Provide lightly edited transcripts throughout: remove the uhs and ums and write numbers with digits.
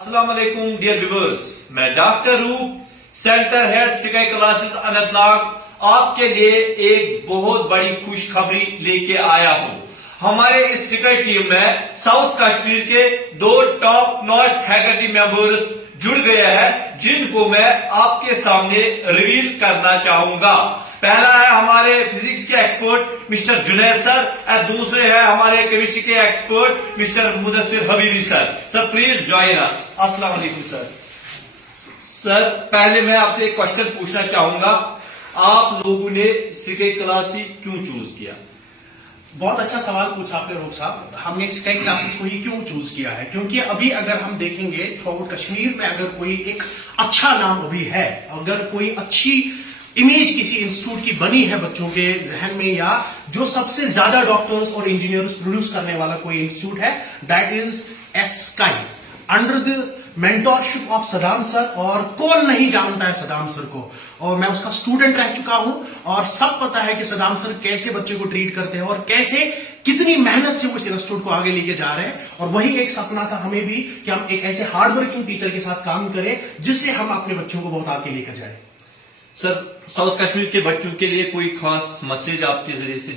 अस्सलाम वालेकुम dear viewers, मैं डॉक्टर रूप centre head sky classes Anantnag आपके लिए एक बहुत बड़ी खुशखबरी लेके आया हूं। हमारे इस स्काई टीम में साउथ कश्मीर के 2 टॉप नॉच फैकल्टी मेंबर्स जुड़ गए हैं जिनको मैं आपके सामने रिवील करना चाहूंगा। पहला है हमारे फिजिक्स के एक्सपर्ट मिस्टर जुनैद सर और दूसरे है हमारे केमिस्ट्री के expert mister Mudassir Habibi sir. Sir please join us. अस्सलाम वालेकुम सर। सर पहले मैं आपसे एक क्वेश्चन पूछना चाहूंगा, आप लोगों ने स्काई क्लास क्यों चूज किया? बहुत अच्छा सवाल पूछा आपने रोक साहब। हमने स्काई क्लासेस को ही क्यों चूज किया है, क्योंकि अभी अगर हम देखेंगे थ्रू आउट कश्मीर में अगर कोई एक अच्छा नाम अभी है, अगर कोई अच्छी इमेज किसी इंस्टीट्यूट की बनी है बच्चों के जहन में, या जो सबसे ज्यादा डॉक्टर्स और इंजीनियर्स प्रोड्यूस करने वाला कोई इंस्टीट्यूट है, that is sky under the mentorship of Saddam sir. और कौन नहीं जानता है सदाम सर को, और मैं उसका स्टूडेंट रह चुका हूं और सब पता है कि सदाम सर कैसे बच्चे को ट्रीट करते हैं और कैसे कितनी मेहनत से वो इस इंस्टीट्यूट को आगे लेके जा रहे हैं। और वही एक सपना था हमें भी कि हम एक ऐसे हार्ड वर्किंग टीचर के साथ काम करें जिससे हम अपने बच्चों को बहुत आगे लेकर जाए। सर साउथ कश्मीर के बच्चों के लिए कोई खास मैसेज आपके जरिए से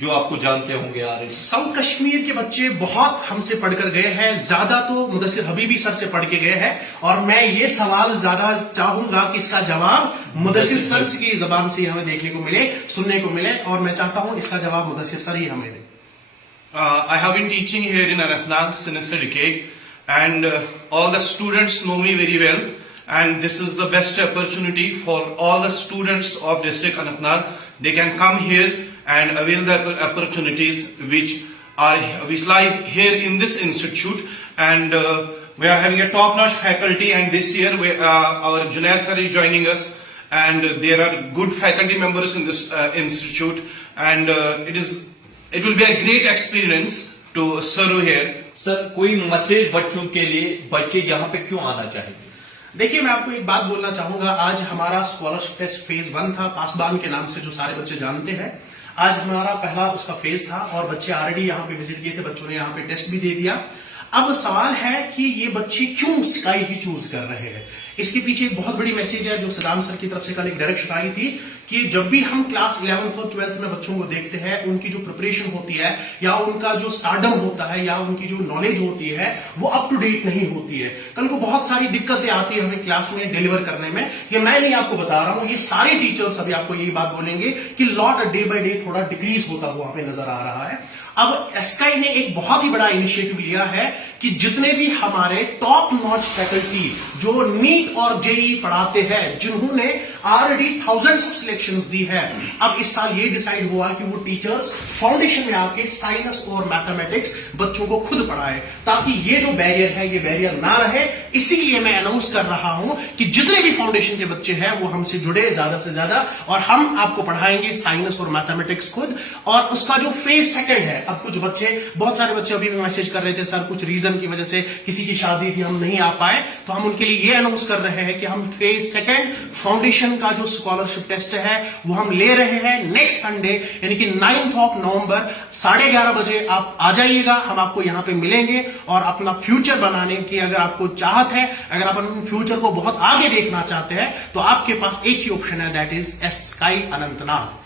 जो आपको जानते होंगे आ रहे? साउथ कश्मीर के बच्चे बहुत हमसे पढ़कर गए हैं, ज्यादा तो मुदस्सिर हबीबी सर से पढ़ के गए हैं, और मैं ये सवाल ज्यादा चाहूंगा कि इसका जवाब मुदस्सिर सर की जबान से हमें देखने को मिले, सुनने को मिले, और मैं चाहता हूं इसका जवाब मुदस्सिर सर ही हमें दे। I have been teaching here in Anantnag since a decade, and all the students know me very well. And this is the best opportunity for all the students of district Anantnag. They can come here and avail the opportunities which lie here in this institute. And we are having a top-notch faculty. And this year, our Junaid sir is joining us, and there are good faculty members in this institute. And it will be a great experience to serve here. Sir कोई message बच्चों के लिए, बच्चे यहाँ पे क्यों आना चाहिए? देखिए, मैं आपको एक बात बोलना चाहूंगा। आज हमारा स्कॉलरशिप टेस्ट फेज 1 था, पासबान के नाम से जो सारे बच्चे जानते हैं। आज हमारा पहला उसका फेज था और बच्चे ऑलरेडी यहाँ पे विजिट किए थे, बच्चों ने यहाँ पे टेस्ट भी दे दिया। अब सवाल है कि ये बच्चे क्यों स्काई ही चूज कर रहे हैं। इसके पीछे एक बहुत बड़ी मैसेज है जो सदाम सर की तरफ से कल एक डायरेक्शन आई थी कि जब भी हम क्लास 11th और 12th में बच्चों को देखते हैं, उनकी जो प्रिपरेशन होती है या उनका जो स्टार्डम होता है या उनकी जो नॉलेज होती है वो अप टू डेट नहीं होती है। कल को बहुत सारी दिक्कतें आती है हमें क्लास में डिलीवर करने में। ये मैं नहीं आपको बता रहा हूं, ये सारे टीचर्स अभी आपको यही बात बोलेंगे कि लॉट डे बाय डे थोड़ा डिक्रीज होता हुआ हमें नजर आ रहा है। अब स्काई ने एक बहुत ही बड़ा इनिशिएटिव लिया है कि जितने भी हमारे टॉप नॉच फैकल्टी जो नीट और जेई पढ़ाते हैं, जिन्होंने ऑलरेडी थाउजेंड्स ऑफ सिलेक्शंस दी है, अब इस साल ये डिसाइड हुआ कि वो टीचर्स फाउंडेशन में आके साइंस और मैथमेटिक्स बच्चों को खुद पढ़ाए, ताकि ये जो बैरियर है ये बैरियर ना रहे। इसीलिए मैं अनाउंस कर रहा हूं कि जितने भी फाउंडेशन के बच्चे हैं वो हमसे जुड़े ज्यादा से ज्यादा, और हम आपको पढ़ाएंगे साइंस और मैथमेटिक्स खुद। और उसका जो फेज 2 है, अब कुछ बच्चे, बहुत सारे बच्चे अभी भी मैसेज कर रहे थे, सर कुछ रीजन की वजह से किसी की शादी थी हम नहीं आ पाए, तो हम उनके लिए ये अनाउंस कर रहे हैं कि हम फेज 2 फाउंडेशन का जो स्कॉलरशिप टेस्ट है वो हम ले रहे हैं नेक्स्ट संडे, यानी कि 9th ऑफ नवंबर 11:30 बजे आप आ जाइएगा। हम आपको यहां पे मिलेंगे और अपना फ्यूचर बनाने की अगर आपको चाहत है, अगर आप अपने फ्यूचर को बहुत आगे देखना चाहते हैं, तो आपके पास एक ही ऑप्शन है, दैट इज स्काई अनंतनाग।